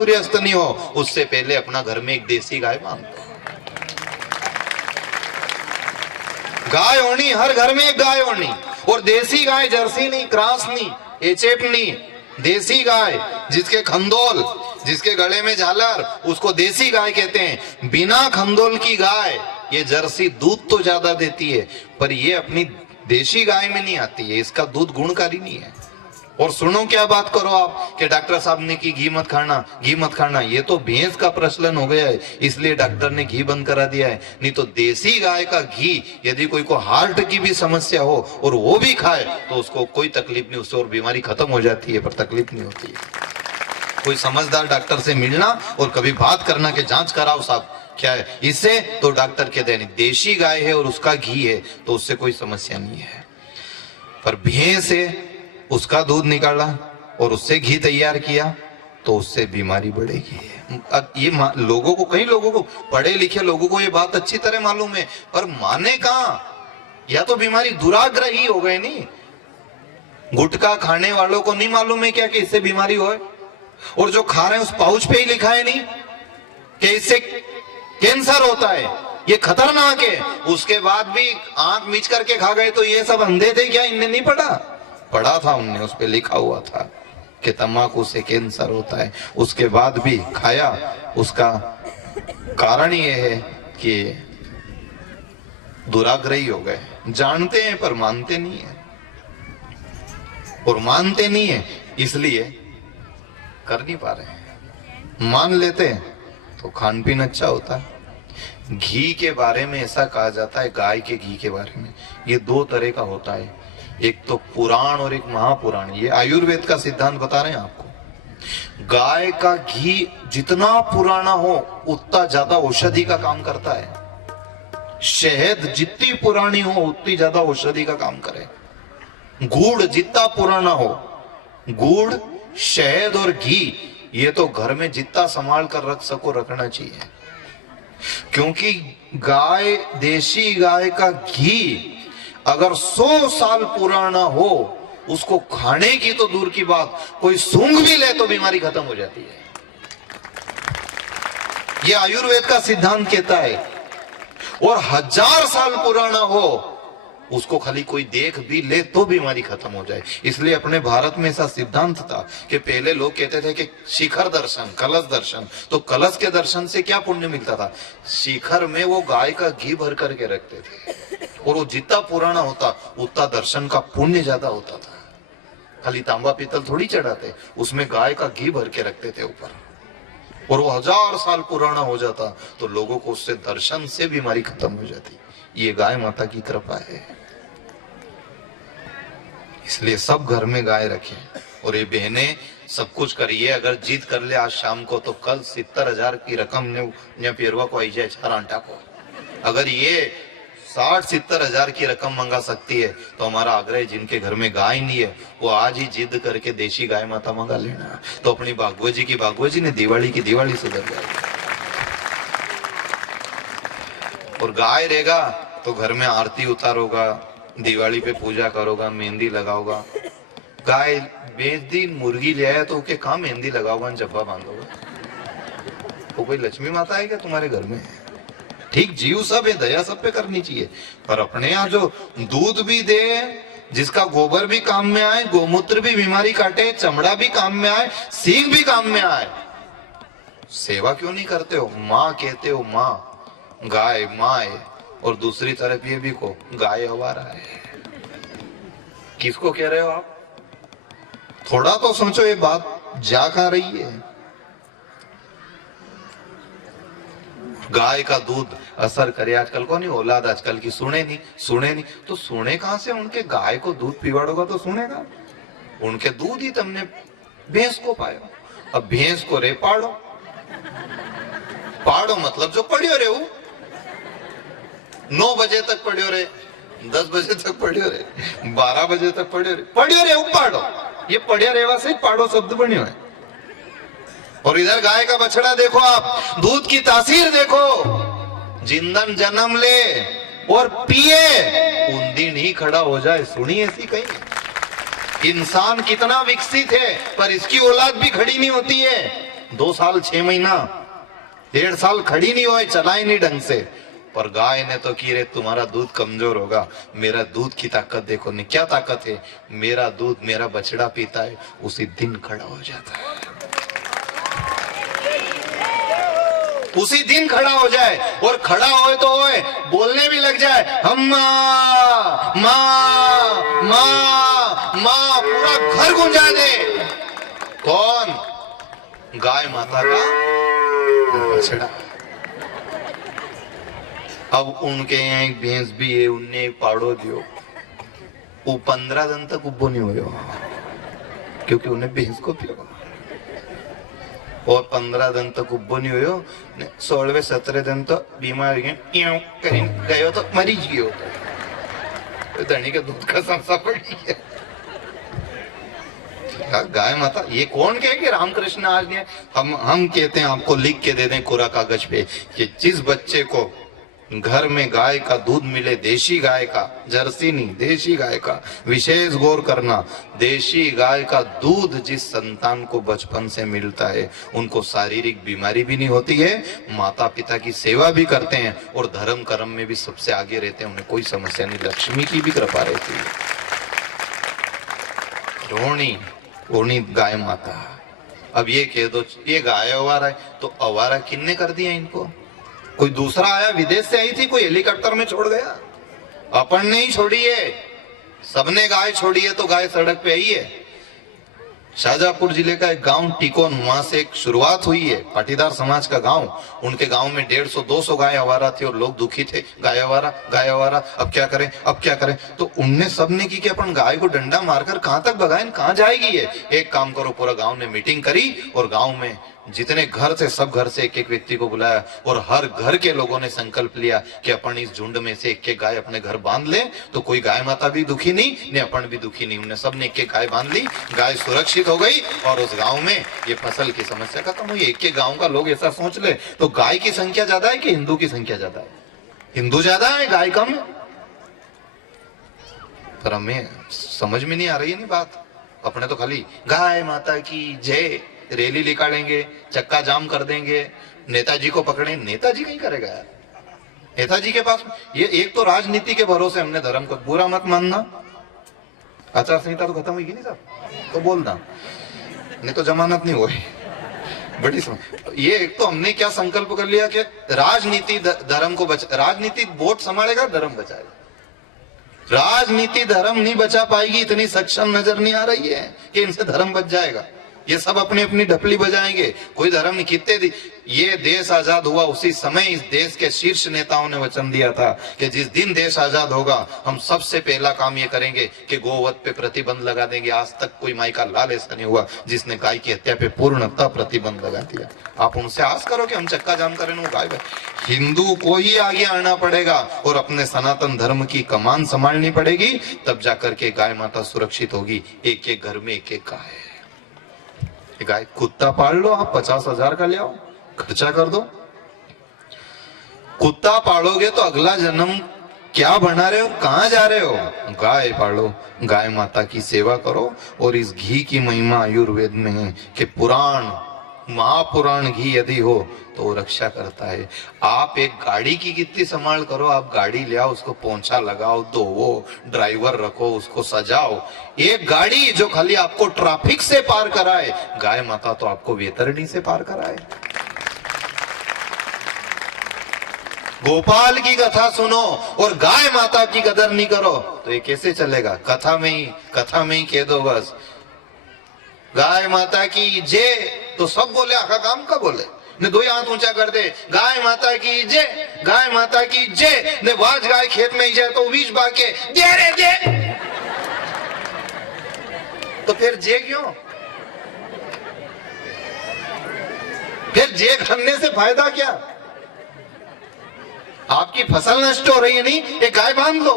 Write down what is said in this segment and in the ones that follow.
सूर्यास्त नहीं हो उससे पहले अपना घर में एक देसी गाय बांध दो। गाय होनी, हर घर में एक गाय होनी, और देसी गाय, जर्सी नहीं, क्रॉस नहीं, एचएफ नहीं, देसी गाय जिसके खंदोल, जिसके गले में झालर, उसको देसी गाय कहते हैं। बिना खंदोल की गाय ये जर्सी दूध तो ज्यादा देती है पर ये अपनी देशी गाय में नहीं आती है, इसका दूध गुणकारी नहीं है। और सुनो क्या बात करो आप कि डॉक्टर साहब ने की घी मत खाना, घी मत खाना, ये तो भैंस का प्रचलन हो गया है इसलिए डॉक्टर ने घी बंद करा दिया है। नहीं तो देसी गाय का घी यदि कोई को हार्ट की भी समस्या हो और वो भी खाए तो उसको कोई तकलीफ नहीं, उससे और बीमारी खत्म हो जाती है पर तकलीफ नहीं होती है। कोई समझदार डॉक्टर से मिलना और कभी बात करना कि जांच कराओ साहब क्या है इससे, तो डॉक्टर कहते हैं देशी गाय है और उसका घी है तो उससे कोई समस्या नहीं है। पर भैंस है, उसका दूध निकाला और उससे घी तैयार किया तो उससे बीमारी बढ़ेगी। अब ये लोगों को, कई लोगों को, पढ़े लिखे लोगों को ये बात अच्छी तरह मालूम है पर माने कहां, या तो बीमारी दुराग्रही हो गए। नहीं, गुटखा खाने वालों को नहीं मालूम है क्या कि इससे बीमारी होए, और जो खा रहे हैं उस पाउच पे ही लिखा है नहीं कि इससे कैंसर होता है, ये खतरनाक है, उसके बाद भी आंख मीच करके खा गए तो ये सब अंधे थे क्या? इनने नहीं पढ़ा था, उनने उस पे लिखा हुआ था कि तंबाकू से कैंसर होता है, उसके बाद भी खाया। उसका कारण ये है कि दुराग्रही हो गए, जानते हैं पर मानते नहीं है, और मानते नहीं है इसलिए कर नहीं पा रहे हैं। मान लेते हैं तो खान पीन अच्छा होता है। घी के बारे में ऐसा कहा जाता है, गाय के घी के बारे में, ये दो तरह का होता है, एक तो पुराण और एक महापुराण। ये आयुर्वेद का सिद्धांत बता रहे हैं आपको। गाय का घी जितना पुराना हो उतना ज्यादा औषधि का काम करता है। शहद जितनी पुरानी हो उतनी ज्यादा औषधि का काम करे। गुड़ जितना पुराना हो, गुड़, शहद और घी ये तो घर में जितना संभाल कर रख सको रखना चाहिए, क्योंकि गाय, देशी गाय का घी अगर 100 साल पुराना हो, उसको खाने की तो दूर की बात, कोई सूंघ भी ले तो बीमारी खत्म हो जाती है। यह आयुर्वेद का सिद्धांत कहता है। और 1000 साल पुराना हो, उसको खाली कोई देख भी ले तो बीमारी खत्म हो जाए। इसलिए अपने भारत में ऐसा सिद्धांत था कि पहले लोग कहते थे कि शिखर दर्शन, कलश दर्शन, तो कलश के दर्शन से क्या पुण्य मिलता था? शिखर में वो गाय का घी भर करके रखते थे और वो जितना पुराना होता उतना दर्शन का पुण्य ज्यादा होता था। खाली तांबा पीतल थोड़ी चढ़ाते, उसमें गाय का घी भर के रखते थे ऊपर, और वो 1000 साल पुराना हो जाता तो लोगों को उससे दर्शन से बीमारी खत्म हो जाती। ये गाय माता की कृपा है, इसलिए सब घर में गाय रखें। और ये बहनें सब कुछ करिए, अगर जीत कर ले आज शाम को तो कल 70,000 की रकम ने पेरवा को आई जाए, 4 आंटा को। अगर ये 60-70,000 की रकम मंगा सकती है तो हमारा आग्रह, जिनके घर में गाय नहीं है वो आज ही जिद करके देशी गाय माता मंगा लेना, तो अपनी भागवत जी ने दिवाली की दिवाली सुधर जाएगी। और गाय रहेगा तो घर में आरती उतारोगा, दिवाली पे पूजा करोगा, मेहंदी लगाओगा। गाय बेच दी, मुर्गी ले आया तो के कहा मेहंदी लगाओगा, जब्बा बांधोगा? वो कोई लक्ष्मी माता है क्या तुम्हारे घर में? ठीक, जीव सब है, दया सब पे करनी चाहिए, पर अपने यहाँ जो दूध भी दे, जिसका गोबर भी काम में आए, गोमूत्र भी बीमारी काटे, चमड़ा भी काम में आए, सींग भी काम में आए, सेवा क्यों नहीं करते हो? माँ कहते हो, माँ, गाय माँ है, और दूसरी तरफ ये भी को गाय हवारा है। किसको कह रहे हो आप? थोड़ा तो सोचो, ये बात जा कहां रही है? गाय का दूध असर करे, आजकल को नहीं, औलाद आजकल की सुने नहीं तो सुने कहां से? उनके गाय को दूध पिवाड़ोगा तो सुनेगा? उनके दूध ही तुमने भैंस को पायो। अब भैंस को रे पाड़ो मतलब जो पढ़ियो रे, वो 9 बजे तक पढ़ियो रे, 10 बजे तक पढ़ियो रे, 12 बजे तक पढ़ियो रे, वो पाड़ो। ये पढ़िया रेवा से पाड़ो शब्द बनियो है। और इधर गाय का बछड़ा देखो आप, दूध की तासीर देखो, जिंदन जन्म ले और पिए, उन दिन ही खड़ा हो जाए। सुनी ऐसी कहीं? इंसान कितना विकसित है पर इसकी औलाद भी खड़ी नहीं होती है। 2 साल 6 महीना 1.5 साल खड़ी नहीं हुई, चलाई नहीं ढंग से, पर गाय ने तो की रे तुम्हारा दूध कमजोर होगा, मेरा दूध की ताकत देखो। नहीं क्या ताकत है, मेरा दूध मेरा बछड़ा पीता है, उसी दिन खड़ा हो जाता है, उसी दिन खड़ा हो जाए, और खड़ा होए तो होए, बोलने भी लग जाए, हम माँ माँ माँ माँ, पूरा घर गुंजा दे। कौन? गाय माता का बछड़ा। अब उनके यहाँ एक भैंस भी है, उनने एक पाड़ो दियो, वो 15 दिन तक उब्बो नहीं हुए, क्योंकि उन्हें भैंस को पियो, और 15 दिन तक उब्बो नहीं हुयो, 16वें 17 दिन तो बीमार गयो तो मरी गयो, तो धनी के दूध का संसा पड़ी है। गाय माता, ये कौन कहे कि रामकृष्ण आज नहीं है? हम कहते हैं आपको लिख के दे दें कोरा कागज पे कि जिस बच्चे को घर में गाय का दूध मिले, देशी गाय का, जर्सी नहीं, देशी गाय का, विशेष गौर करना, देशी गाय का दूध जिस संतान को बचपन से मिलता है, उनको शारीरिक बीमारी भी नहीं होती है, माता पिता की सेवा भी करते हैं, और धर्म कर्म में भी सबसे आगे रहते हैं, उन्हें कोई समस्या नहीं, लक्ष्मी की भी कृपा रहती है। रोणी रोणी गाय माता। अब ये कह दो ये गाय अवारा है, तो अवारा किन्ने कर दिया इनको? कोई दूसरा आया, विदेश से आई थी, कोई हेलीकॉप्टर में छोड़ गया? अपन ने ही छोड़ी है, सबने गाय छोड़ी है, तो गाय सड़क पे आई है। शाहजहांपुर जिले का एक गांव टिकोन, वहां से एक शुरुआत हुई है, पाटीदार समाज का गांव। उनके गांव में 150-200 गाय आवारा थी, और लोग दुखी थे, गाय आवारा गाय आवारा, अब क्या करें अब क्या करें। तो उनने सबने की कि अपन गाय को डंडा मारकर कहां तक भगाएं, कहां जाएगी ये। एक काम करो, पूरा गांव ने मीटिंग करी, और गांव में जितने घर थे सब घर से एक एक व्यक्ति को बुलाया, और हर घर के लोगों ने संकल्प लिया कि अपन इस झुंड में से एक एक गाय अपने घर बांध ले, तो कोई गाय माता भी दुखी नहीं, ने अपन भी दुखी नहीं। उन्हें सबने एक एक गाय बांध ली, गाय सुरक्षित हो गई, और उस गांव में ये फसल की समस्या खत्म हुई। एक एक गांव का लोग ऐसा सोच ले, तो गाय की संख्या ज्यादा है कि हिंदू की संख्या ज्यादा है? हिंदू ज्यादा है, गाय कम। पर हमें समझ में नहीं आ रही है नहीं बात। अपने तो खाली गाय माता की जय रैली निकालेंगे, चक्का जाम कर देंगे, नेताजी को पकड़े। नेताजी कहीं करेगा यार, नेताजी के पास ये एक तो राजनीति के भरोसे हमने धर्म को, बुरा मत मानना, आचार संहिता तो खत्म हुई नहीं साहब, तो बोलना, नहीं तो जमानत नहीं हुई। बड़ी ये एक तो हमने क्या संकल्प कर लिया कि राजनीति धर्म को राजनीति वोट संभालेगा, धर्म बचाएगा। राजनीति धर्म नहीं बचा पाएगी, इतनी सक्षम नजर नहीं आ रही है कि इनसे धर्म बच जाएगा। ये सब अपनी अपनी ढपली बजाएंगे, कोई धर्म नहीं। कितने ये देश आजाद हुआ उसी समय इस देश के शीर्ष नेताओं ने वचन दिया था कि जिस दिन देश आजाद होगा हम सबसे पहला काम ये करेंगे कि गोवध पे प्रतिबंध लगा देंगे। आज तक कोई माई का लाल ऐसा नहीं हुआ जिसने गाय की हत्या पे पूर्णतः प्रतिबंध लगा दिया। आप उनसे आस करो कि हम चक्का जाम करें, वो गाय। हिंदू को ही आगे आना पड़ेगा और अपने सनातन धर्म की कमान संभालनी पड़ेगी, तब जाकर के गाय माता सुरक्षित होगी। एक एक घर में एक एक गाय। गाय कुत्ता पाल लो आप, 50,000 का ले आओ, खर्चा कर दो। कुत्ता पालोगे तो अगला जन्म क्या बना रहे हो, कहां जा रहे हो? गाय पालो, गाय माता की सेवा करो। और इस घी की महिमा आयुर्वेद में है कि पुराण महापुराण घी यदि हो तो वो रक्षा करता है। आप एक गाड़ी की कितनी संभाल करो, आप गाड़ी ले आओ, उसको पोंछा लगाओ, धोवो, ड्राइवर रखो, उसको सजाओ। एक गाड़ी जो खाली आपको ट्रैफिक से पार कराए, गाय माता तो आपको वेतरणी से पार कराए। गोपाल की कथा सुनो और गाय माता की कदर नहीं करो तो ये कैसे चलेगा? कथा में ही कह दो बस गाय माता की जय, तो सब बोले, आखा काम का बोले ने, दो हाथ ऊंचा कर दे, गाय माता की जय, गाय माता की जय। ने वाज गाय खेत में ही जाए तो बीज बाके दे रे दे, तो फिर जे क्यों? फिर जे करने से फायदा क्या? आपकी फसल नष्ट हो रही है, नहीं, एक गाय बांध लो,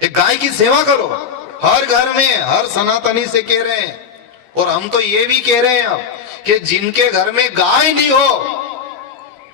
एक गाय की सेवा करो। हर घर में, हर सनातनी से कह रहे हैं, और हम तो ये भी कह रहे हैं अब कि जिनके घर में गाय नहीं हो,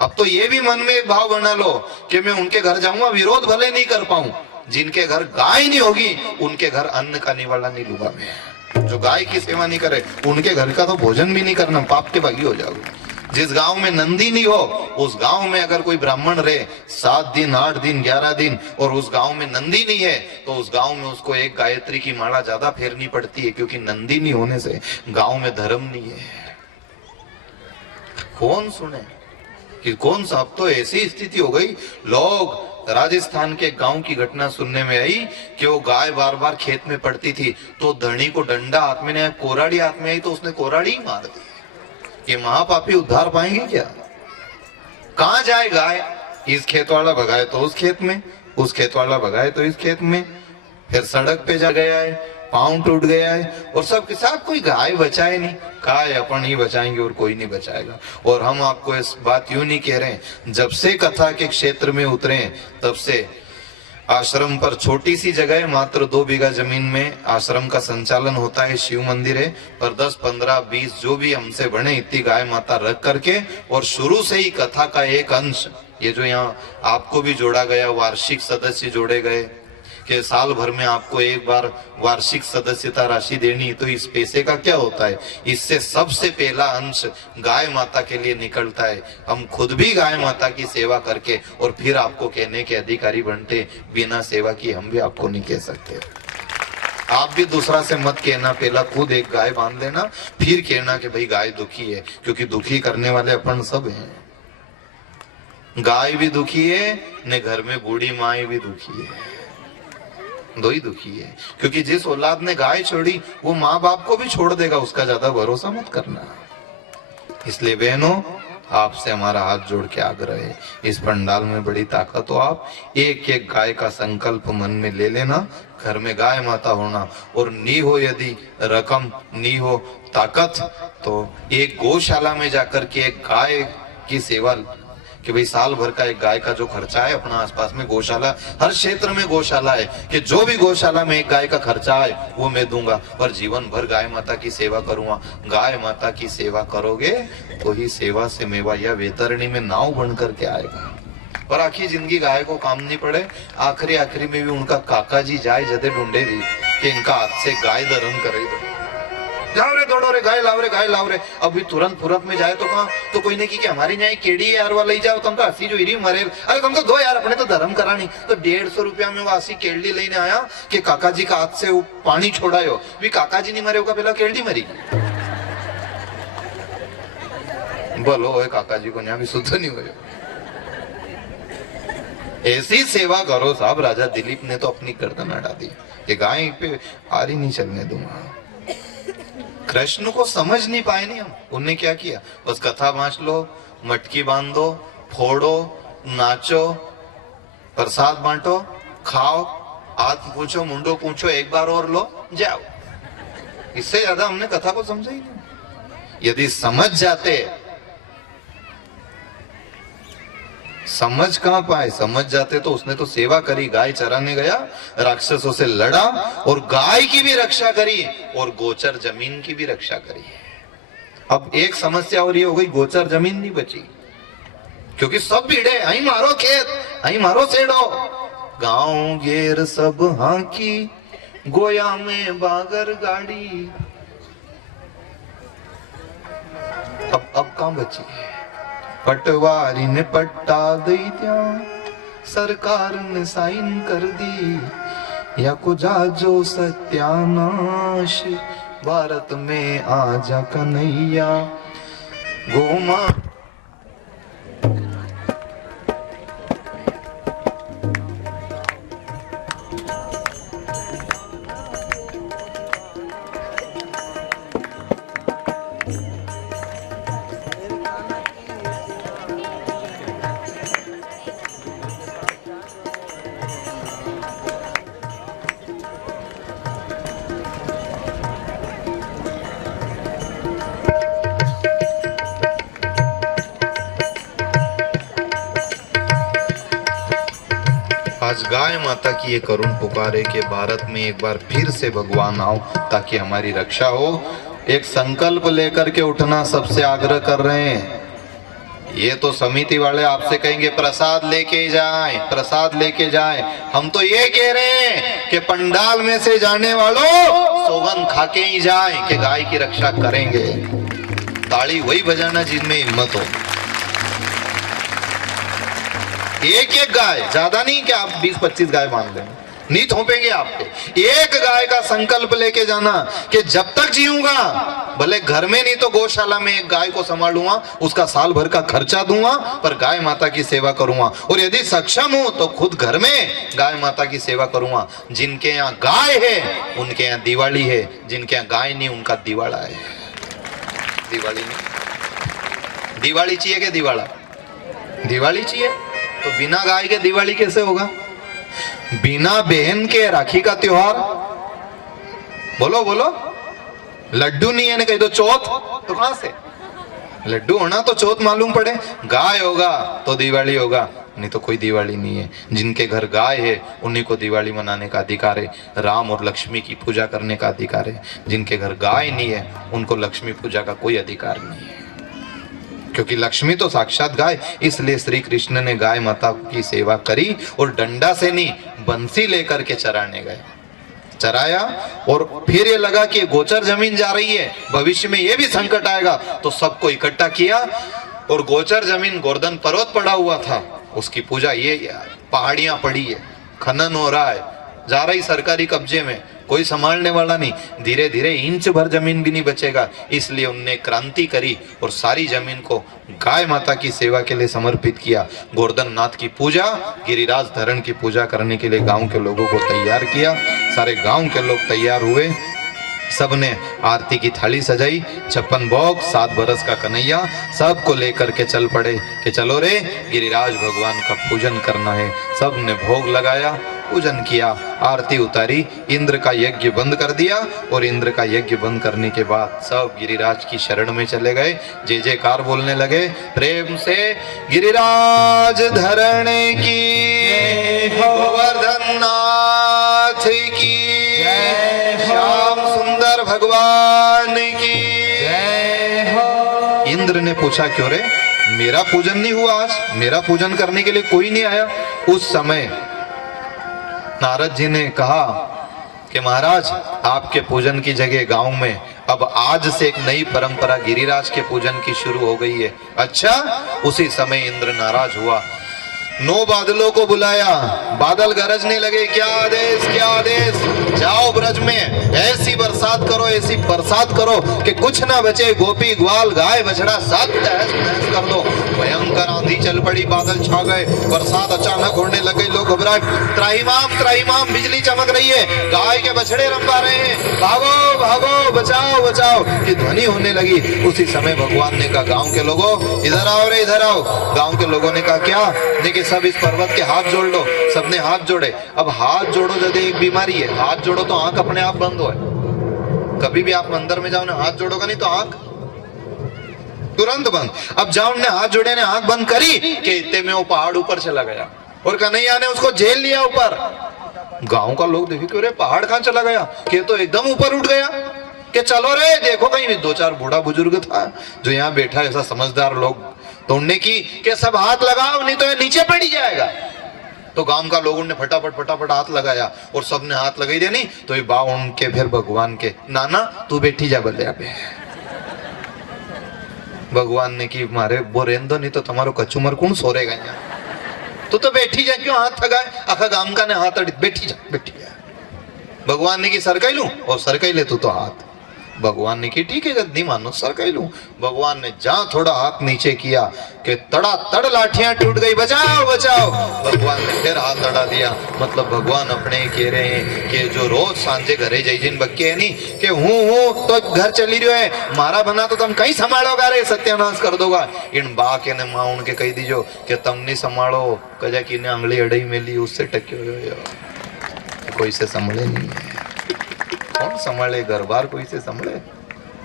अब तो ये भी मन में एक भाव बना लो कि मैं उनके घर जाऊंगा, विरोध भले नहीं कर पाऊं, जिनके घर गाय नहीं होगी उनके घर अन्न का निवाला नहीं लूंगा मैं। जो गाय की सेवा नहीं करे उनके घर का तो भोजन भी नहीं करना, पाप के भागी हो जाओगे। जिस गांव में नंदी नहीं हो उस गांव में अगर कोई ब्राह्मण रहे 7 दिन 8 दिन 11 दिन और उस गांव में नंदी नहीं है तो उस गांव में उसको एक गायत्री की माला ज्यादा फेरनी पड़ती है, क्योंकि नंदी नहीं होने से गांव में धर्म नहीं है। कौन सुने कि कौन सा, अब तो ऐसी स्थिति हो गई, लोग राजस्थान के गांव की घटना सुनने में आई कि वो गाय बार बार खेत में पड़ती थी तो धनी को डंडा हाथ में नहीं आया, कोराड़ी हाथ में आई तो उसने कोराड़ी ही मार दी। ये महापापी उद्धार पाएंगे क्या? कहां जाए गाय? इस खेत वाला भगाए तो उस खेत में, उस खेत वाला भगाए तो इस खेत में, फिर सड़क पे जा गया है, पांव टूट गया है और सबके साथ कोई गाय बचाए नहीं। गाय अपन ही बचाएंगे और कोई नहीं बचाएगा। और हम आपको इस बात यूं नहीं कह रहे हैं, जब से कथा के क्षेत्र में उतरे तब से आश्रम पर छोटी सी जगह है, मात्र 2 बीघा जमीन में आश्रम का संचालन होता है, शिव मंदिर है, पर 10 15 20 जो भी हमसे बने इतनी गाय माता रख करके और शुरू से ही कथा का एक अंश, ये जो यहाँ आपको भी जोड़ा गया, वार्षिक सदस्य जोड़े गए कि साल भर में आपको एक बार वार्षिक सदस्यता राशि देनी, तो इस पैसे का क्या होता है? इससे सबसे पहला अंश गाय माता के लिए निकलता है। हम खुद भी गाय माता की सेवा करके और फिर आपको कहने के अधिकारी बनते, बिना सेवा की हम भी आपको नहीं कह सकते। आप भी दूसरा से मत कहना, पहला खुद एक गाय बांध लेना, फिर कहना कि भाई गाय दुखी है, क्योंकि दुखी करने वाले अपन सब हैं। गाय भी दुखी है ने घर में बूढ़ी माँ भी दुखी है, दो ही दुखी है, क्योंकि जिस औलाद ने गाय छोड़ी वो माँ बाप को भी छोड़ देगा, उसका ज्यादा भरोसा मत करना। इसलिए बहनों, आपसे हमारा हाथ जोड़ के आग्रह है, इस पंडाल में बड़ी ताकत हो, आप एक एक गाय का संकल्प मन में ले लेना, घर में गाय माता होना, और नी हो यदि रकम, नी हो ताकत, तो एक गौशाला में जाकर के एक गाय की सेवा, कि भाई साल भर का एक गाय का जो खर्चा है, अपना आसपास में गौशाला, हर क्षेत्र में गौशाला है, कि जो भी गौशाला में एक गाय का खर्चा है वो मैं दूंगा, पर जीवन भर गाय माता की सेवा करूंगा। गाय माता की सेवा करोगे तो ही सेवा से मेवा या वेतरणी में नाव बन करके आएगा। पर आखिरी जिंदगी गाय को काम नहीं पड़े, आखिरी में भी उनका काका जी जाए जदे ढूंढे दी कि इनका हाथ से गाय धर्म करे, जाओ रे दौड़ो रे गाय लाव रे, गाय लाव रे। अभी तुरंत फुरत में जाए तो कहा तो कोई ने की कि हमारी यहाँ केड़ी यार वाला ही जाओ, तुम तो 80 जो इरी मरे, अरे तुम तो दो यार, अपने तो धर्म करानी। तो 150 रुपया में वो 80 केड़ी लेने आया कि काका जी का हाथ से वो पानी छोड़ायो, भी काका जी नहीं मरे होगा, पहला केड़ी मरी। बोलो काका जी को यहाँ भी शुद्ध नहीं हो। ऐसी सेवा करो साहब। राजा दिलीप ने तो अपनी गर्दन अड़ा दी कि गाय पे आरी नहीं चलने दूंगा। कृष्ण को समझ नहीं पाए नहीं हम, उनने क्या किया, बस कथा बांच लो, मटकी बांध दो, फोड़ो, नाचो, प्रसाद बांटो, खाओ, हाथ पूछो, मुंडो पूछो, एक बार और लो, जाओ। इससे ज्यादा हमने कथा को समझा ही नहीं। यदि समझ जाते, समझ कहां पाए, समझ जाते तो उसने तो सेवा करी, गाय चराने गया, राक्षसों से लड़ा और गाय की भी रक्षा करी और गोचर जमीन की भी रक्षा करी। अब एक समस्या और ये हो गई, गोचर जमीन नहीं बची, क्योंकि सब भीड़े, आई मारो खेत, आई मारो सेड़ो, गांव घेर सब हाकी, गोया में बागर गाड़ी। अब कहां बची? पटवारी ने पट्टा दी त्या, सरकार ने साइन कर दी, या को जाजो सत्यानाश, भारत में आजा कन्हैया, गोमा। आज गाय माता की ये करुण पुकार है कि भारत में एक बार फिर से भगवान आओ ताकि हमारी रक्षा हो। एक संकल्प लेकर के उठना सबसे आग्रह कर रहे हैं। ये तो समिति वाले आपसे कहेंगे प्रसाद लेके जाएं, प्रसाद लेके जाएं। हम तो ये कह रहे हैं कि पंडाल में से जाने वालों सौगंध खाके ही जाए कि गाय की रक्षा करेंगे। ताली वही बजाना जिनमें हिम्मत हो। एक एक गाय, ज्यादा नहीं कि आप 20-25 गाय बांध दें, नहीं थोपेंगे आपके। एक गाय का संकल्प लेके जाना कि जब तक जीऊंगा, भले घर में नहीं तो गौशाला में एक गाय को संभालूंगा, उसका साल भर का खर्चा दूंगा, पर गाय माता की सेवा करूंगा। और यदि सक्षम हूं तो खुद घर में गाय माता की सेवा करूंगा। जिनके यहाँ गाय है उनके यहाँ दिवाली है, जिनके यहाँ गाय नहीं उनका दिवाला है। दिवाली नहीं, दिवाली चाहिए क्या? दिवाला दिवाली चाहिए तो बिना गाय के दिवाली कैसे होगा? बिना बहन के राखी का त्योहार? बोलो बोलो। लड्डू नहीं है ना कहीं तो चौथ, तो कहां से लड्डू होना? तो चौथ मालूम पड़े। गाय होगा तो दिवाली होगा, नहीं तो कोई दिवाली नहीं है। जिनके घर गाय है उन्हीं को दिवाली मनाने का अधिकार है, राम और लक्ष्मी की पूजा करने का अधिकार है। जिनके घर गाय नहीं है उनको लक्ष्मी पूजा का कोई अधिकार नहीं है, क्योंकि लक्ष्मी तो साक्षात गाय। इसलिए श्री कृष्ण ने गाय माता की सेवा करी और डंडा से नहीं बंसी लेकर के चराने गए, चराया। और फिर ये लगा कि गोचर जमीन जा रही है, भविष्य में ये भी संकट आएगा, तो सबको इकट्ठा किया। और गोचर जमीन गोवर्धन पर्वत पड़ा हुआ था, उसकी पूजा, ये पहाड़ियां पड़ी है, खनन हो रहा है, जा रही सरकारी कब्जे में, कोई संभालने वाला नहीं, धीरे धीरे इंच भर जमीन भी नहीं बचेगा। इसलिए उनने क्रांति करी और सारी जमीन को गाय माता की सेवा के लिए समर्पित किया। गोवर्धन नाथ की पूजा, गिरिराज धरण की पूजा करने के लिए गांव के लोगों को तैयार किया। सारे गांव के लोग तैयार हुए, सबने आरती की थाली सजाई, 56 भोग, 7 बरस का कन्हैया, सबको लेकर के चल पड़े कि चलो रे गिरिराज भगवान का पूजन करना है। सबने भोग लगाया, पूजन किया, आरती उतारी, इंद्र का यज्ञ बंद कर दिया। और इंद्र का यज्ञ बंद करने के बाद सब गिरिराज की शरण में चले गए, जय जयकार बोलने लगे प्रेम से। गिरिराज धरण की, गोवर्धन नाथ की, श्याम सुंदर भगवान की जय हो। इंद्र ने पूछा क्यों रे, मेरा पूजन नहीं हुआ आज? मेरा पूजन करने के लिए कोई नहीं आया? उस समय नारद जी ने कहा कि महाराज आपके पूजन की जगह गांव में अब आज से एक नई परंपरा गिरिराज के पूजन की शुरू हो गई है। अच्छा, उसी समय इंद्र नाराज हुआ, 9 बादलों को बुलाया, बादल गरजने लगे, क्या आदेश क्या आदेश, जाओ ब्रज में ऐसी बरसात करो, ऐसी बरसात करो कि कुछ ना बचे, गोपी ग्वाल गाय बछड़ा सब तहस नहस कर दो। भयंकर आंधी चल पड़ी, बादल छा गए, बरसात अचानक होने लग गई, लोग घबराए, त्राहिमाम बिजली चमक रही है, गाय के बछड़े रंभा रहे हैं, भागो भागो बचाओ बचाओ की ध्वनि होने लगी। उसी समय भगवान ने कहा गांव के लोगों इधर आओ रे इधर आओ। गांव के लोगों ने कहा क्या? देखिए सब इस पर्वत के हाथ जोड़ लो। सबने हाथ जोड़े। अब हाथ जोड़ो, यदि एक बीमारी है, हाथ जोड़ो तो आंख अपने आप बंद हो। कभी भी आप मंदिर में जाओ ना, हाथ जोड़ोगा नहीं तो आंख तुरंत बंद। अब जाओ ने हाथ जोड़े ने आंख बंद करी कि इतने में वो पहाड़ ऊपर चला गया और कन्हैया ने उसको झेल लिया ऊपर। गांव का लोग देखे क्यों रे पहाड़ कहां चला गया, कि तो एकदम ऊपर उठ गया कि चलो रे देखो कहीं भी। 2-4 बूढ़ा बुजुर्ग था जो यहाँ बैठा, ऐसा समझदार लोग, तो उनने की कि सब हाथ लगाओ नहीं तो ये नीचे पड़ जाएगा। तो गांव का लोगों ने फटाफट हाथ लगाया और सबने हाथ लगाई दिया। नहीं तो ये बा उनके फिर भगवान के, नाना तू बैठी जा बल्ले पे। भगवान ने की मारे वो रेंदो नहीं तो तुम्हारो कचुमर कौन सोरेगा यहाँ, तो बैठी जा, क्यों हाथ थगाए? आखा गांव का ने हाथ अड़ी, बैठी जा। भगवान ने की सरकाई लू और सरकाई ले तू तो हाथ। भगवान ने की ठीक है जब नहीं मानो सरकाई लू। भगवान ने जहां थोड़ा हाथ नीचे किया कि तड़ा तड़ लाठियां टूट गई, बचाओ बचाओ। भगवान ने फिर हाथ अड़ा दिया। मतलब भगवान अपने कह रहे हैं कि जो रोज सांझे घरे जैजिन बक्के है नहीं कि हूँ तो घर चली रही है, मारा बना तो तुम कहीं संभालोगा रे, सत्यानाश कर दोगा। इन बा के ने मां उनके कही दीजो कि तुम नहीं संभालो, कजा की ने अंगली अड़ई मेली उससे टक्यो कोई से संभले नहीं है। कौन संभाले घर बार? कोई से संभले?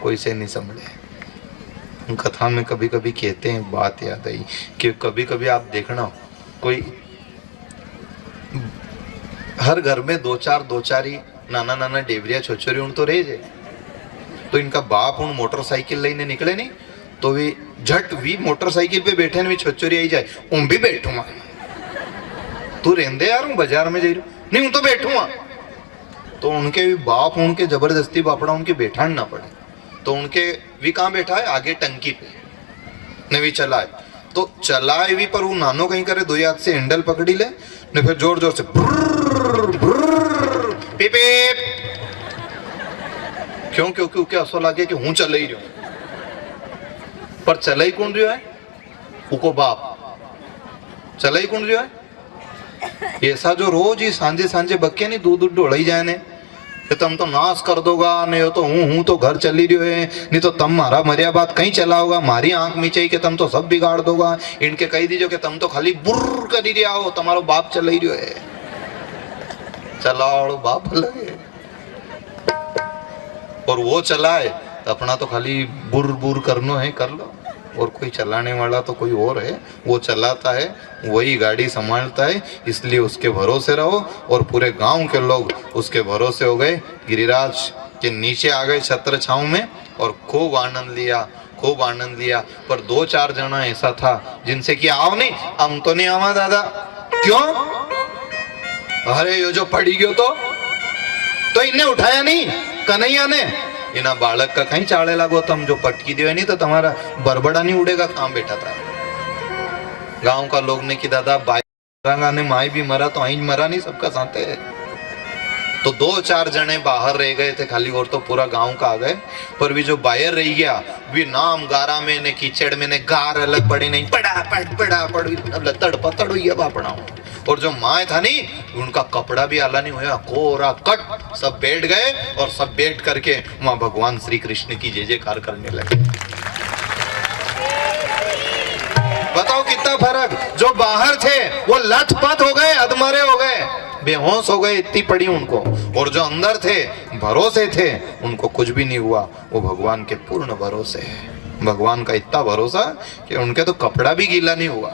कोई से नहीं संभले। कथा में कभी कभी कहते हैं, बात याद आई कि कभी कभी आप देखना कोई हर घर में 2-4 ही नाना नाना डेवरिया छोचोरी उन तो रहे जे। तो इनका बाप उन मोटरसाइकिल लेने निकले नहीं तो वे झट भी मोटरसाइकिल पे बैठे ने छोचोरी आई जाए, उन भी बैठूंगा, तू रेंदे यार हूँ बाजार में जा रही नहीं हूं तो बैठूंगा। तो उनके भी बाप उनके जबरदस्ती बापड़ा उनके बैठान ना पड़े, तो उनके भी कहाँ बैठा है आगे टंकी पे ने भी चलाए, तो चलाए भी पर वो नानो कहीं करे, दो हाथ से हैंडल पकड़ी ले ने फिर जोर जोर से पीप पीप। क्यों? क्योंकि ऐसा लगे कि हूं चल ही रहा हूं, पर चला ही कौन रहा है? उको बाप चला ही कौन रहा है? ऐसा जो रोज ही सांझे सांझे बक्के नहीं दूध ढोड़ा ही जाए ने कि तुम तो नाश कर दोगा, नहीं तो हूं तो घर चली रही है, नहीं तो तुम मारा मरिया बात कहीं चला होगा, मारी आंख मीचे कि तुम तो सब बिगाड़ दोगा, इनके कही दीजिए कि तुम तो खाली बुर्र कर ही रहा हो, तुम्हारो बाप चल ही रही है। चलाओ बाप लगे और वो चलाए तो अपना तो खाली बुर बुर करनो है कर लो, और कोई चलाने वाला तो कोई और है, वो चलाता है, वही गाड़ी संभालता है, इसलिए उसके भरोसे रहो। और पूरे गांव के लोग उसके भरोसे हो गए, गिरिराज के नीचे आ गए छत्र छांव में और खूब आनंद लिया, खूब आनंद लिया। पर दो चार जना ऐसा था जिनसे कि आओ नहीं, हम तो नहीं आवा दादा। क्यों? अरे यो जो पड़ी गयो तो इन्हें उठाया नहीं कन्हैया ने, इना बालक का कहीं चाड़े लागो, तुम जो पटकी दियो नहीं तो तुम्हारा बरबड़ा नहीं उड़ेगा, काम बैठा था। गांव का लोग ने कि दादा बाई ने माई भी मरा तो आई मरा नहीं, सबका साथ है। तो दो चार जने बाहर रह गए थे खाली, और तो पूरा गांव का आ गए, पर भी जो बाहर रह गया भी नाम गारा में ने कीचड़ में ने गार अलग पड़ी नहीं, पड़ा पड़ लतड़ पतड़ हुई अब अपना। और जो माए था नहीं उनका कपड़ा भी आला नहीं हुआ, कोरा कट, सब बैठ गए और सब बैठ करके वहां भगवान श्री कृष्ण की जय जयकार करने लगे। बताओ कितना फर्क, जो बाहर थे वो लथपथ हो गए, अधमरे हो गए, बेहोश हो गए, इतनी पड़ी उनको, और जो अंदर थे भरोसे थे उनको कुछ भी नहीं हुआ। वो भगवान के पूर्ण भरोसे है, भगवान का इतना भरोसा कि उनके तो कपड़ा भी गीला नहीं हुआ।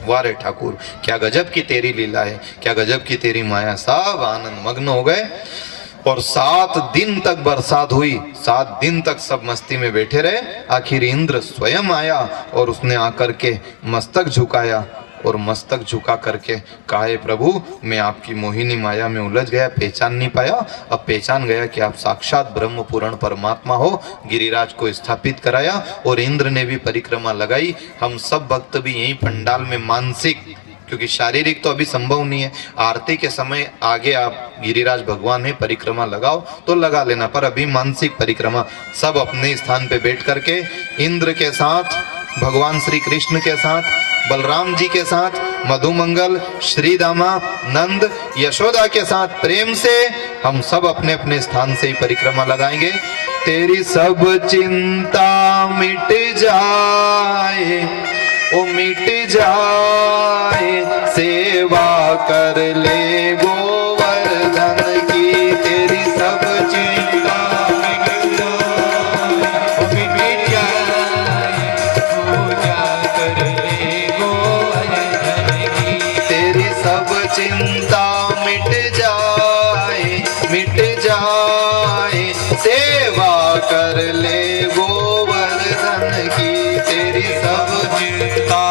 वाह रे ठाकुर, क्या गजब की तेरी लीला है, क्या गजब की तेरी माया। सब आनंद मग्न हो गए और 7 दिन तक बरसात हुई, 7 दिन तक सब मस्ती में बैठे रहे। आखिर इंद्र स्वयं आया और उसने आकर के मस्तक झुकाया और मस्तक झुका करके कहा, हे प्रभु मैं आपकी मोहिनी माया में उलझ गया, पहचान नहीं पाया, अब पहचान गया कि आप साक्षात ब्रह्म पूर्ण परमात्मा हो। गिरिराज को स्थापित कराया और इंद्र ने भी परिक्रमा लगाई। हम सब भक्त भी यही पंडाल में मानसिक, क्योंकि शारीरिक तो अभी संभव नहीं है, आरती के समय आगे आप गिरिराज भगवान है परिक्रमा लगाओ तो लगा लेना, पर अभी मानसिक परिक्रमा सब अपने स्थान पे बैठ करके इंद्र के साथ, भगवान श्री कृष्ण के साथ, बलराम जी के साथ, मधुमंगल, श्री दामा, नंद, यशोदा के साथ प्रेम से हम सब अपने अपने स्थान से ही परिक्रमा लगाएंगे। तेरी सब चिंता मिट जाए, ओ मिट जाए, सेवा कर ले गोवर्धन की, तेरी सब चिंता मिट जाए, ओ मिट जाए, पूजा कर ले गोवर्धन की, तेरी सब चिंता मिट जाए, सेवा कर ले गोवर्धन की, तेरी सब चिंता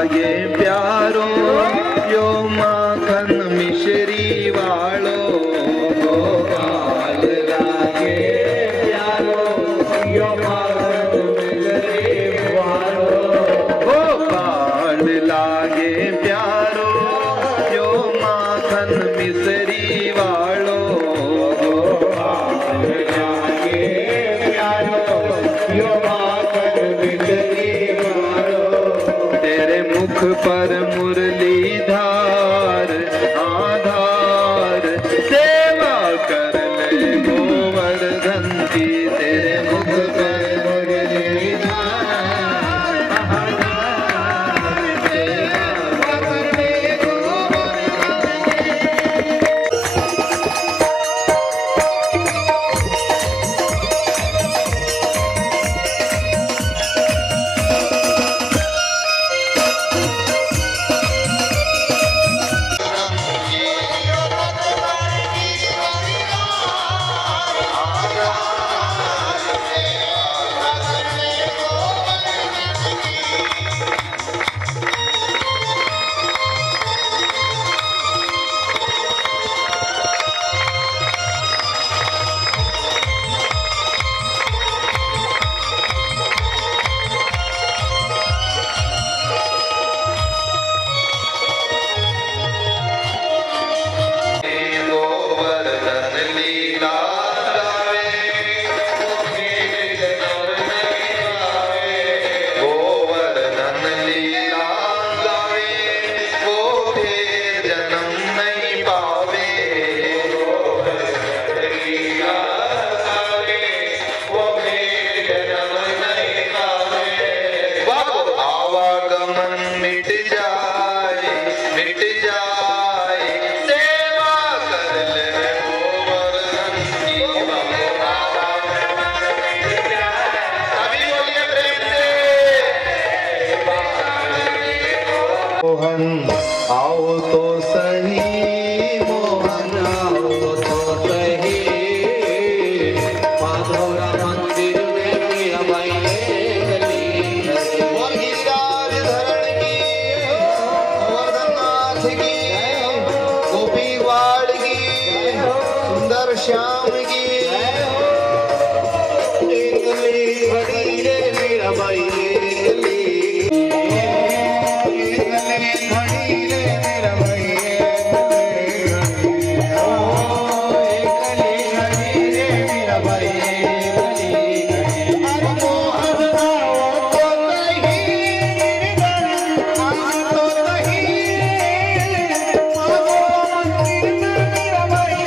लागे प्यारो यो माखन मिश्री वालो गोपाल लागे प्यारो यो माखन मिश्री वालो गोपाल लागे प्यारो यो माखन मिश्री वालो गोपाल लागे प्यारो यो माखन मिश्री वालो तेरे मुख पर मुरलीधार आधार सेवा कर ले गोवर्धन की तेरे मुख पर मुरलीधार आधार सेवा कर ले गोवर्धन की। गोवर्धन लीला गोवर्धन लीला गावे वो फिर जन्म नहीं पावे गोवर्धन लीला गावे वो फिर जन्म नहीं पावे आवागमन मिट जाए सेवा कर ले गोवर्धन की सभी बोलिए प्रेम से मोहन आओ तो सही मोहन आओ तो सही माधोरा मंदिर में मेरा भाई बोल गिरिराज धरण की गोवर्धननाथ की गोपीवाड़ की सुंदर श्याम की एकली खड़ी रे मेरा भाई एकली खड़ी रे मेरा भाई एकली खड़ी रे मेरा भाई मोहन आओ तो सही आओ तो सही माधो मंदिर में मेरा भाई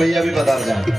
भैया भी पधार जाए।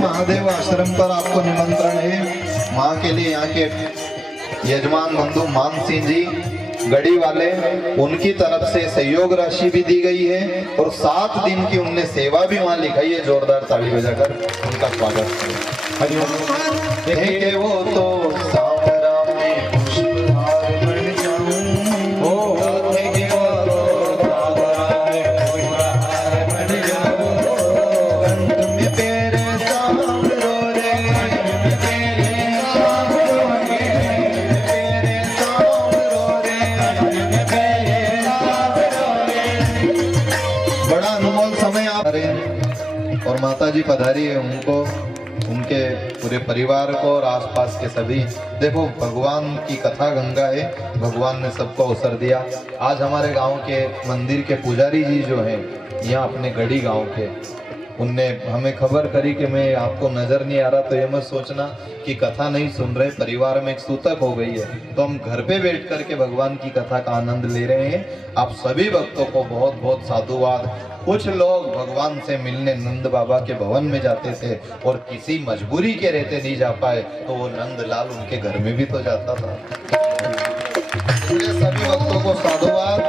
महादेव आश्रम पर आपको निमंत्रण है। माँ के लिए यहाँ के यजमान बंधु मान सिंह जी गढ़ी वाले, उनकी तरफ से सहयोग राशि भी दी गई है और 7 दिन की उनने सेवा भी वहाँ लिखाई है। जोरदार ताली बजाकर उनका स्वागत करें। वो तो और माता जी पधारी है, उनको, उनके पूरे परिवार को और आसपास के सभी। देखो भगवान की कथा गंगा है, भगवान ने सबको अवसर दिया। आज हमारे गांव के मंदिर के पुजारी जी जो हैं यहाँ अपने गढ़ी गांव के, उनने हमें खबर करी कि मैं आपको नजर नहीं आ रहा, तो ये मत सोचना कि कथा नहीं सुन रहे, परिवार में एक सूतक हो गई है, तो हम घर पे बैठ करके भगवान की कथा का आनंद ले रहे हैं। आप सभी भक्तों को बहुत बहुत साधुवाद। कुछ लोग भगवान से मिलने नंद बाबा के भवन में जाते थे और किसी मजबूरी के रहते नहीं जा पाए, तो वो नंद लाल उनके घर में भी तो जाता था। सभी भक्तों को साधुवाद।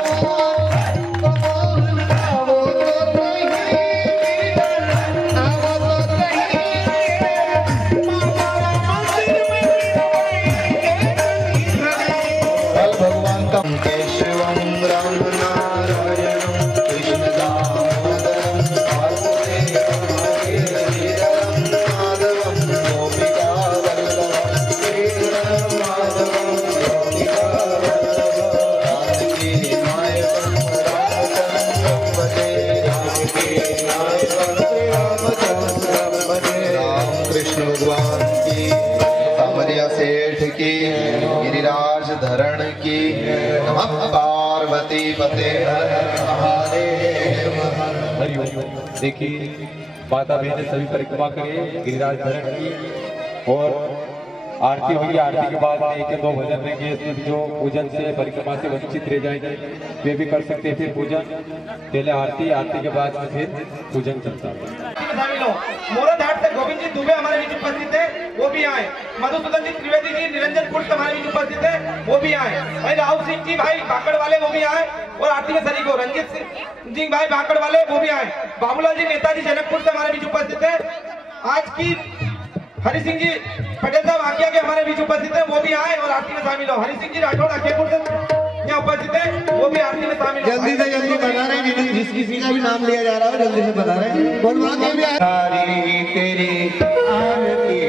भगवान की, सामरिया सेठ की, गिरिराज धरण की, नमः पार्वती पते महादेव। देखिए माता बहन सभी परिक्रमा करें गिरिराज धरण की, और आरती होगी। आरती के बाद में 1 या 2 भजन रहेंगे। जो पूजन से परिक्रमा से वंचित रह जाएंगे वे भी कर सकते थे पूजन। पहले आरती, आरती के बाद में फिर पूजन चलता है। मोरद हाट से गोविंद जी दुबे हमारे बीच उपस्थित है, वो भी आए। मधुसूदन जी त्रिवेदी जी निरंजनपुर से हमारे बीच उपस्थित है, वो भी आए। भाई राहुल सिंह जी भाई भाकड़ वाले वो भी आए और आरती में शरीक हो। रंजीत सिंह जी भाई भाकड़ वाले वो भी आए। बाबूलाल जी नेताजी जनकपुर से हमारे बीच उपस्थित है। आज की हरि सिंह जी पटेल साहब आकिया के हमारे बीच उपस्थित है, वो भी आए और आरती में शामिल हो। हरि सिंह जी राठौड़ आकियापुर से यहाँ उपस्थित है, वो भी आरती में शामिल हो। जल्दी से जल्दी बता रहे हैं, जिस किसी का भी नाम लिया जा रहा है जल्दी से बता रहे हैं। बोलवा के भी तेरी आरती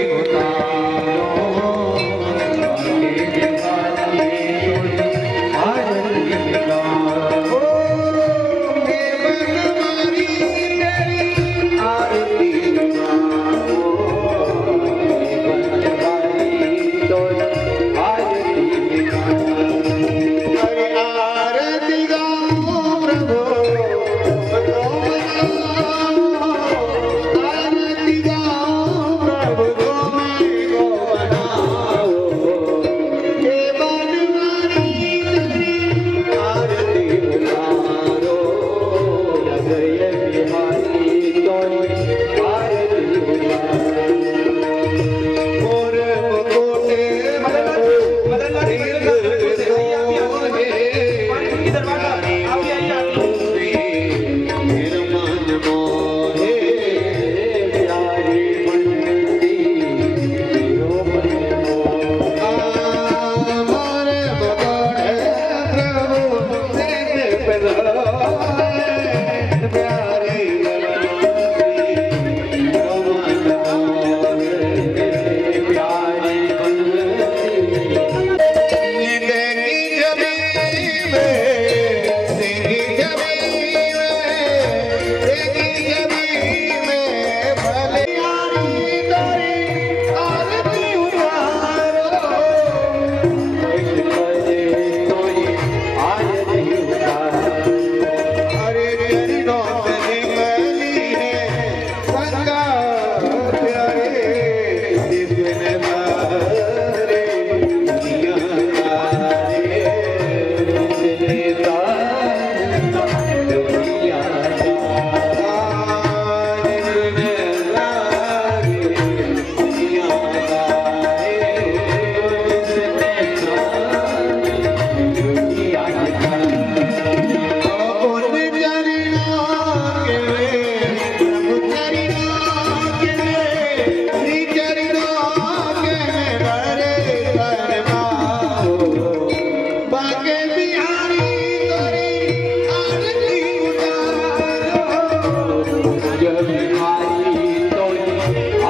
बाके बिहारी तोरी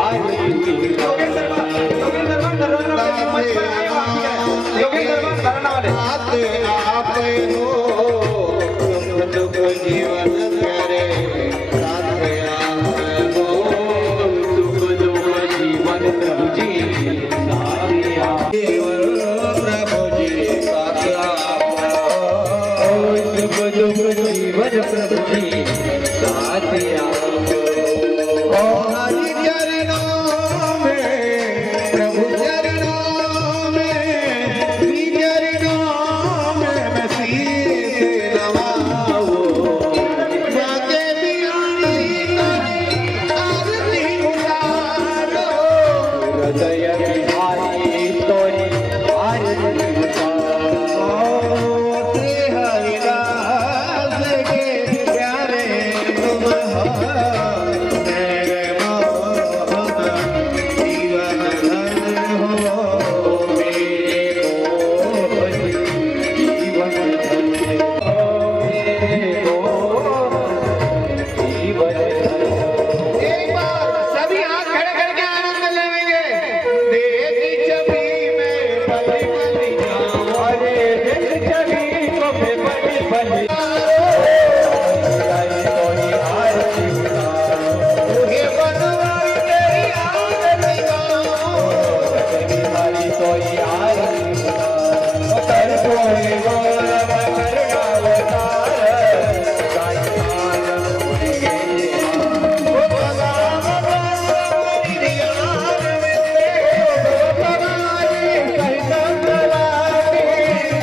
आरती उतारो आप हो दुख जीवन करे साथ आप हो सुख दुख जीवन प्रभु जी साथ प्रभु जी साथ सुख दुख जीवन प्रभु जी साथ हरि चरणों में प्रभु चरणों में चरणों में मैं शीश नवाऊं बाके बिहारी आरती उतारो हृदय बिहारी तोरी आरती उतारो श्री हरिदास के प्यारे तुम हो मेरे मोहन जीवन धन हो मेरे मोहन जीवन धन हो मेरे मोहन जीवन धन एक बार सभी हाथ खड़े करके आनंद लेंगे देखी छवि में पली पली जाऊं अरे देखी छवि को मैं पली पली आरती उतारो हे बनवाई तेरी आरती गाऊं बिहारी तोरी आरती उतारो कर कोई गौरव करना अवतार गायन मुझे ओ भगवान मेरी यार में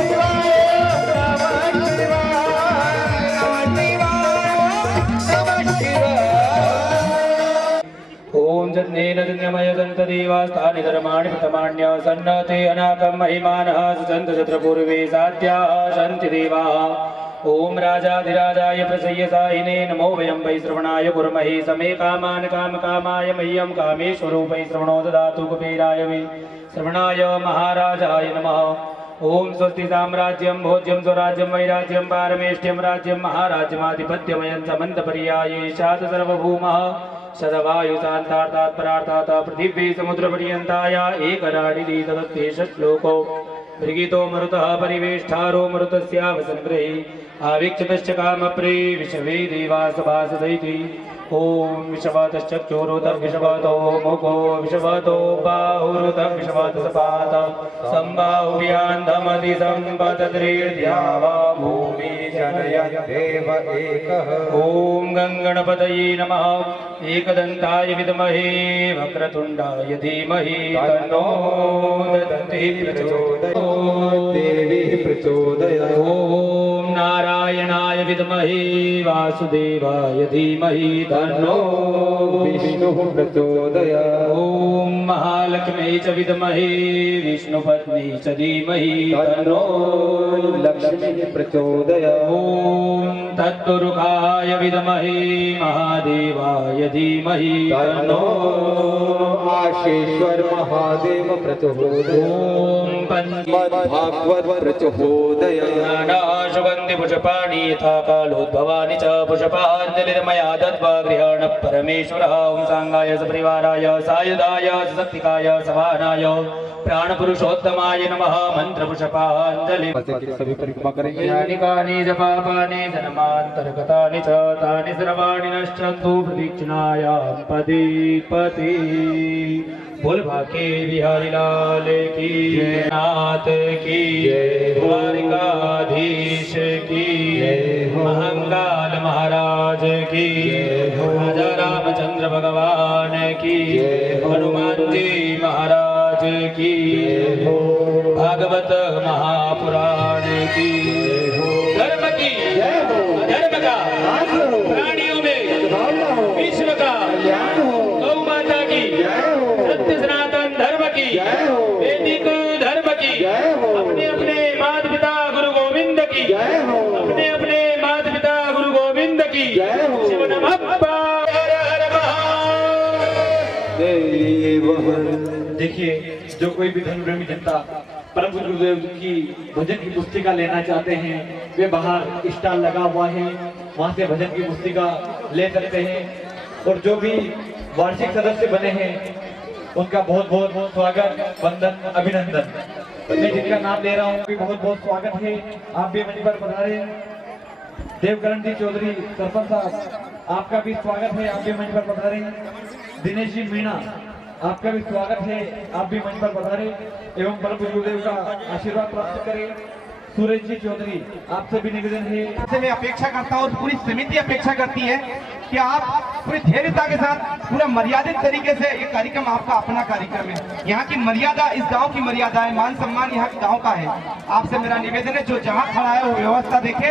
भगवान कैसा कराते गान ओम जन्नेन जन्यमय दन्तदेवास्तानि धर्माणि प्रथमान्य सन्नते अनाकं महिमानः सुसन्त तत्र पूर्वे साध्याः सन्ति देवाः ओम राजाधिराजाय प्रसय्यसायिने नमो वयं वै श्रवणाय कुर्महे समे कामान् कामकामाय मह्यं कामेश्वरूपै श्रवणो ददातु कुबेराय वै श्रवणाय महाराजाय नमः ओम स्वस्ति साम्राज्यं भोज्यं स्वराज्यं वैराज्यं पारमेष्ठ्यं राज्यं महाराज्यमाधिपत्यमयं समन्तपर्याये शात सर्वभूमः सदवायुशान्तार्थात् परार्थात् पृथिवी समुद्रपर्यन्ताया एकराडिली तदत्तेष श्लोको मृगीतो मरुतः परिवेष्ठारो मरुतस्यावसनगृहे आवीक्षतश्च कामप्रे विषवे देवासभासदैति ओम विषवातश्चक्षुरुतः विषवातो मुखो विषवातो बाहुरुतः विषवातसपात सम्बाहुव्यान्धमति सम्पतद्रीर्द्यावा भूमि जनयन् देव एकः ओम गङ्गणपतये नमः एकदन्ताय विद्महे वक्रतुण्डाय धीमहि तन्नो दन्ति प्रचोदयात् देवी प्रचोदयात् ओम नारायणाय विद्महे वासुदेवाय धीमहि तन्नो विष्णुः प्रचोदयात् ओम महालक्ष्मी च विद्महे विष्णुपत्नी च धीमहि तन्नो लक्ष्मी प्रचोदयात् ओम तत्पुरुषाय विद्महे महादेवाय धीमहि तन्नो आशेश्वर महादेव प्रचोदयात् ओम भागवत प्रचोदयात् सुगंधि पुष्पाणि यथा कालोद्भवानि च पुष्पाञ्जलिर्मया दत्त्वा गृहाण परमेश्वरः ओम सांगाय सपरिवाराय सायुधाय सशक्तिकाय सवाहनाय प्राणपुरुषोत्तमाय नमः मंत्र पुष्पाञ्जलि सभी परिक्रमा करेंगे यानिकानि च पापानि जन्मान्तर्गतानि च तानि सर्वाणि नश्यन्तु प्रदक्षिणायां पदे पदे बोल भाके बिहारी लाल की नाथ की द्वारिकाधीश की महंगाल महाराज की राजा रामचंद्र भगवान की हनुमान जी महाराज की भागवत महापुराण की धर्म की धर्म का प्राणियों में विश्व का गौ माता की सत्य सनातन धर्म की वैदिक धर्म की अपने अपने माता पिता गुरु गोविंद की अपने अपने माता पिता गुरु गोविंद की जय हो। शिव नमः पार्वती, हर हर महादेव। देखिए, जो कोई भी धर्म प्रेमी जनता परम पूज्य गुरुदेव की भजन की पुस्तिका लेना चाहते हैं, वे बाहर स्टॉल लगा हुआ है, वहां से भजन की पुस्तिका ले सकते हैं। और जो भी वार्षिक सदस्य बने हैं, उनका बहुत बहुत स्वागत, वंदन, अभिनंदन। मैं जिनका नाम ले रहा हूँ भी बहुत बहुत स्वागत है। आप भी मंच पर पधारे। देवकरण जी चौधरी सरपंच साहब, आपका भी स्वागत है, आप भी मंच पर पधारे। दिनेश जी मीणा, आपका भी स्वागत है, आप भी मंच पर पधारे एवं परम पूज्य गुरुदेव का आशीर्वाद प्राप्त करें। सूरज जी चौधरी, आपसे भी निवेदन है। से मैं अपेक्षा करता हूँ, पूरी समिति अपेक्षा करती है कि आप पूरी धैर्यता के साथ, पूरा मर्यादित तरीके से, ये कार्यक्रम आपका अपना कार्यक्रम है। यहाँ की मर्यादा, इस गांव की मर्यादा है, मान सम्मान यहाँ के गांव का है। आपसे मेरा निवेदन है, जो जहाँ खड़ा है वो व्यवस्था देखे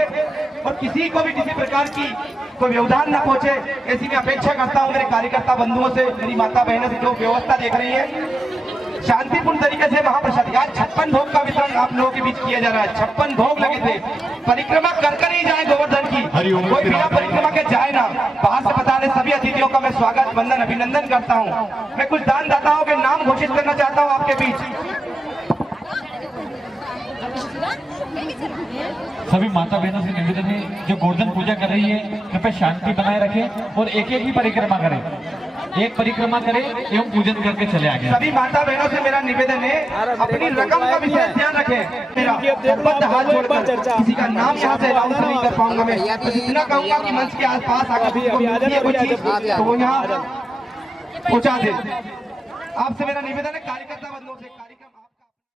और किसी को भी किसी प्रकार की कोई व्यवधान न पहुंचे, ऐसी मैं अपेक्षा करता हूँ मेरे कार्यकर्ता बंधुओं से, मेरी माता बहनों से। जो व्यवस्था देख रही है, शांतिपूर्ण तरीके से महाप्रसाद, आज 56 भोग का वितरण आप लोगों के बीच किया जा रहा है। 56 भोग लगे थे। परिक्रमा कर ही जाए गोवर्धन की, कोई बिना परिक्रमा के जाए ना। बाहर से बता रहे सभी अतिथियों का मैं स्वागत, वंदन, अभिनंदन करता हूँ। मैं कुछ दानदाताओं के नाम घोषित करना चाहता हूँ आपके बीच। सभी माता बहनों से निवेदन है, जो गोवर्धन पूजा कर रही है, कृपया शांति बनाए रखें और एक एक ही परिक्रमा करें। एक परिक्रमा करें एवं पूजन करके चले आगे। सभी माता बहनों से मेरा निवेदन है, अपनी रकम का विशेष ध्यान रखें। मेरा संबद्ध हाथ जोड़कर, किसी का नाम यहाँ से अनाउंस नहीं कर पाऊंगा मैं, बस इतना कहूंगा कि मंच के आसपास आकर कोई चीज तो वो यहाँ पहुँचा दे। आपसे मेरा निवेदन है, कार्यकर्ता बंधुओं से